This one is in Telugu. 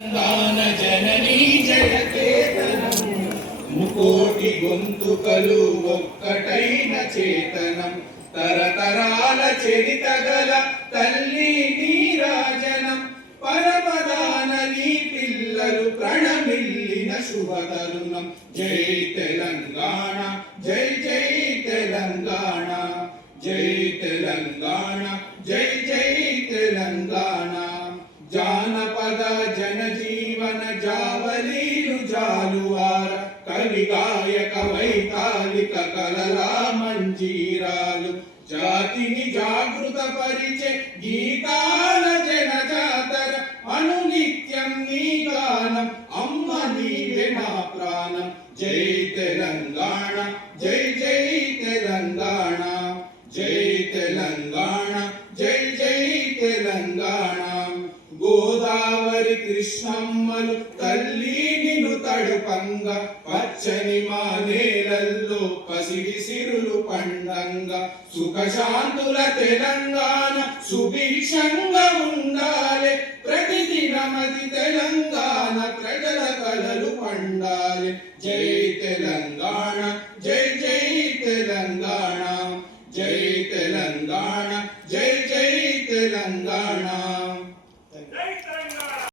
తెలంగాణ జననీ జయకేతనం ముకోటి గొంతుకలు ఒక్కటైన చేతనం తరతరాల చరిత గల తల్లి నీరాజనం పరపదాన నీ పిల్లలు ప్రణమిల్లిన శుభతరుణం జై తెలంగాణ జై జై తెలంగాణ జై తెలంగాణ జై జై తెలంగాణ జానపద జనజీవన జావలీలు జాలువార కవి గాయక వైతాళిక కలలా మంజీరాలు జాతిని జాగృత పరిచే గీతాల జనజాతర అనునిత్యం నీ గానం అమ్మ నీవే నా ప్రాణం జై తెలంగాణ జై జై తెలంగాణ జై తెలంగాణ జై జై తెలంగాణ గోదావరి కృష్ణమ్మలు తల్లి నిను తడుపంగా పచ్చని మా నేలల్లో పసిడి సిరులు పండంగా సుఖశాంతుల తెలంగాణ సుభిక్షంగా ఉండాలి ప్రతిదినమది తెలంగాణ ప్రజల కలలు పండాలి జై తెలంగాణ జై జై తెలంగాణ జై తెలంగాణ జై జై తెలంగాణ